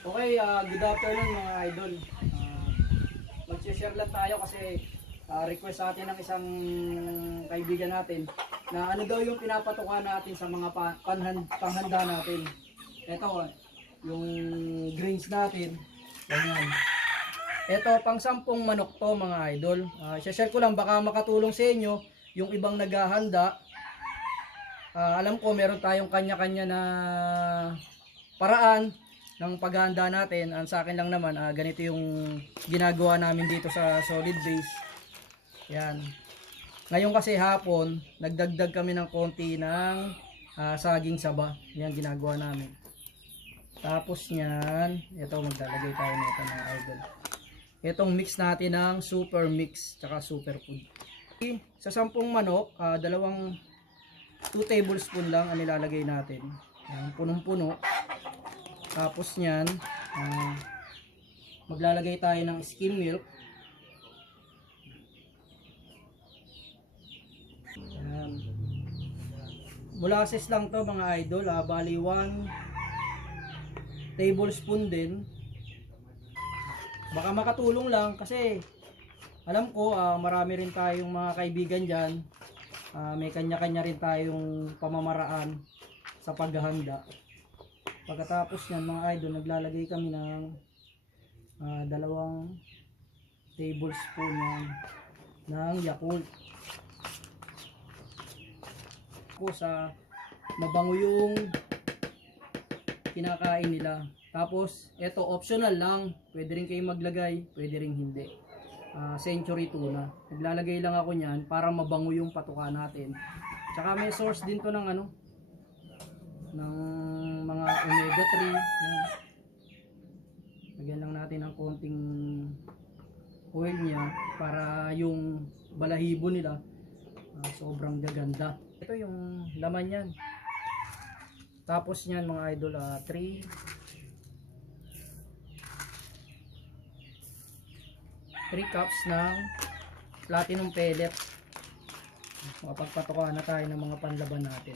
Okay, good afternoon mga idol. Mag-share lang tayo kasi request sa atin ng isang kaibigan natin na ano daw yung pinapatukan natin sa mga panghanda natin. Ito, yung greens natin. Ganyan. Ito, pang 10 manok to mga idol. Share ko lang, baka makatulong sa inyo yung ibang naghahanda. Alam ko meron tayong kanya-kanya na paraan ng paghahanda natin. Ang sa akin lang naman, ganito yung ginagawa namin dito sa solid base. Yan. Ngayon kasi hapon, nagdagdag kami ng konti ng saging saba. Yan ginagawa namin. Tapos yan, ito maglalagay tayo nito mga idol. Itong mix natin ng super mix tsaka super food. Sa 10 manok, 2 tablespoon lang ang nilalagay natin. Yan, punong-puno. Tapos nyan, maglalagay tayo ng skim milk. Yan. Molasses lang to mga idol, bali 1 tablespoon din. Baka makatulong lang kasi alam ko marami rin tayong mga kaibigan dyan. May kanya-kanya rin tayong pamamaraan sa paghahanda. Pagkatapos nyan mga idol, naglalagay kami ng 2 tablespoon ng Yakult. Sa mabango yung kinakain nila. Tapos ito optional lang, pwede rin kayo maglagay, pwede rin hindi. Century tuna, naglalagay lang ako nyan para mabango yung patuka natin. Tsaka may source din to ng ng mga omega 3. Yan. Lagyan lang natin ng konting oil niya para yung balahibo nila sobrang gaganda. Ito yung laman yan. Tapos niyan mga idol, 3 cups ng platinum pellet. Makapagpatukan na tayo ng mga panlaban natin.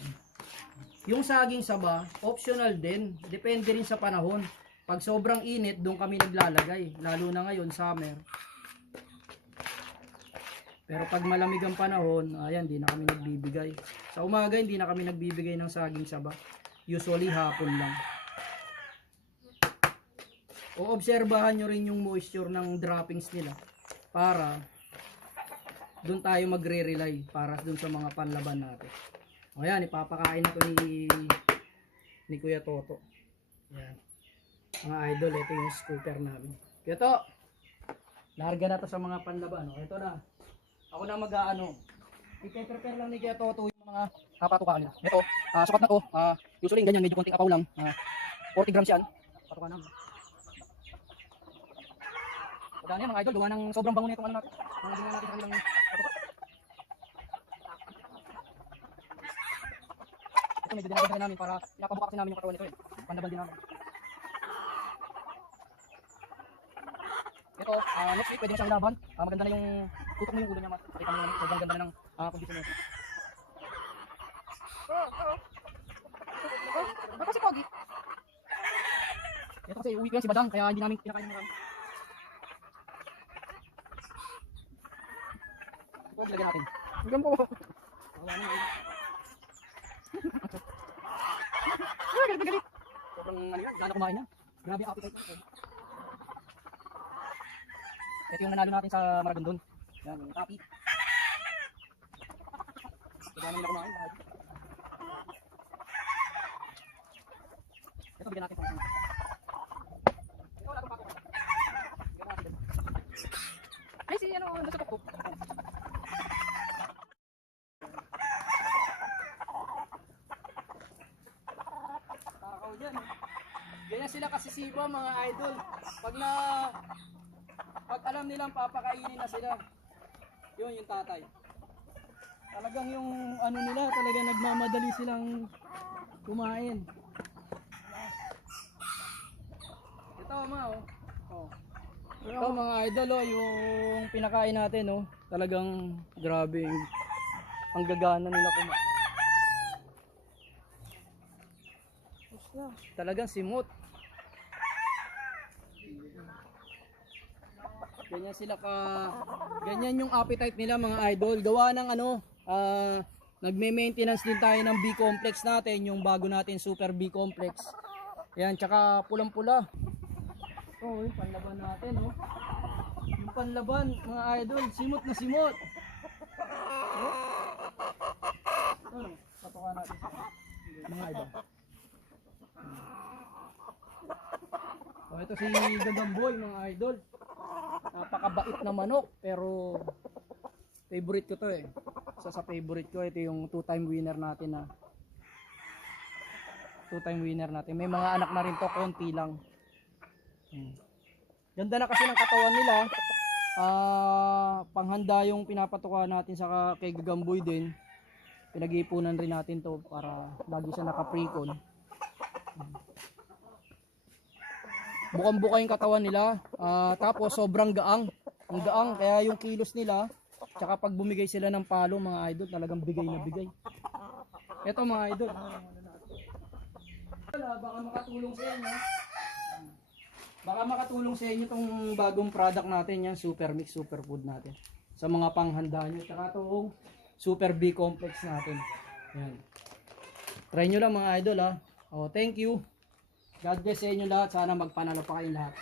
Yung saging saba, optional din. Depende rin sa panahon. Pag sobrang init, doon kami naglalagay. Lalo na ngayon, summer. Pero pag malamig ang panahon, ayan, di na kami nagbibigay. Sa umaga, hindi na kami nagbibigay ng saging saba. Usually, hapon lang. O obserbahan nyo rin yung moisture ng droppings nila. Para doon tayo magre-rely para doon sa mga panlaban natin. O yan, ipapakain na to ni Kuya Toto. Yan. Mga idol, ito yung scooper namin. Ito, larga na to sa mga panlaban. O, ito na. Ako na i-prepare lang ni Kuya Toto yung mga patukaan nila. Ito, sukat na to. Usually ganyan, medyo konting apaw lang. 40 grams yan. Patukaan namin. Pagdaan yan mga idol, gawa ng sobrang bango na itong natin. Ang ginawa natin sa kanilang patuka. Medyo dinagdagan namin para ipapabuka kasi namin yung katawan nito panlaban din namin. Ito, next week pwede mo siyang laban. Maganda na yung tutok mo yung ulo niya. Makita mo naman, sobrang ganda na ng kondisyon niya. Ba't kasi pogi? Ito kasi uwi ko yan si Badang, kaya hindi namin kinakain ng marami. Ito, bilagyan natin. Hanggang po. Awa na. Galit. Sobrang yan, gana kumain yan. Grabe ang appetite niya. Ito yung nanalo natin sa Maragondon. Yan, yung tapi. Gana nila kumain. Ito, bigyan natin pang ito, wala itong pako. Ay, si nasa tuktok. Ganyan sila kasisiba mga idol. Pag alam nilang papakainin na sila, yun yung tatay. Talagang yung nila, talagang nagmamadali silang kumain. Ito ito mga idol yung pinakain natin talagang grabe ang gagana nila kumain. Talagang simot. Ganyan yung appetite nila mga idol. Gawa ng nagme-maintenance din tayo ng B-complex natin, yung bago natin super B-complex. Yan, tsaka pulang-pula. Oh, yung panlaban natin, oh. Yung panlaban, mga idol, simot na simot. Oh. Ano, patukan natin mga idol. Oh, ito si Gagamboy, mga idol. Napakabait na manok, pero favorite ko to eh. Isa sa favorite ko, ito yung two-time winner natin na. Two-time winner natin. May mga anak na rin to, konti lang. Ganda na kasi ng katawan nila. Panghanda yung pinapatuka natin sa kay Gagamboy din. Pinag-iipunan rin natin to para lagi siya naka-precon. Bukang-buka yung katawan nila. Tapos sobrang gaang. Ang gaang, kaya yung kilos nila, tsaka pag bumigay sila ng palo mga idol, talagang bigay na bigay. Ito mga idol. Baka makatulong sa inyo. Baka makatulong sa inyo tong bagong product natin, yan, Super Mix Superfood natin. Sa mga panghanda nyo. Tsaka itong Super B Complex natin. Yan. Try nyo lang mga idol ha. Oh, thank you. God bless sa inyo lahat. Sana magpanalo pa kayong lahat.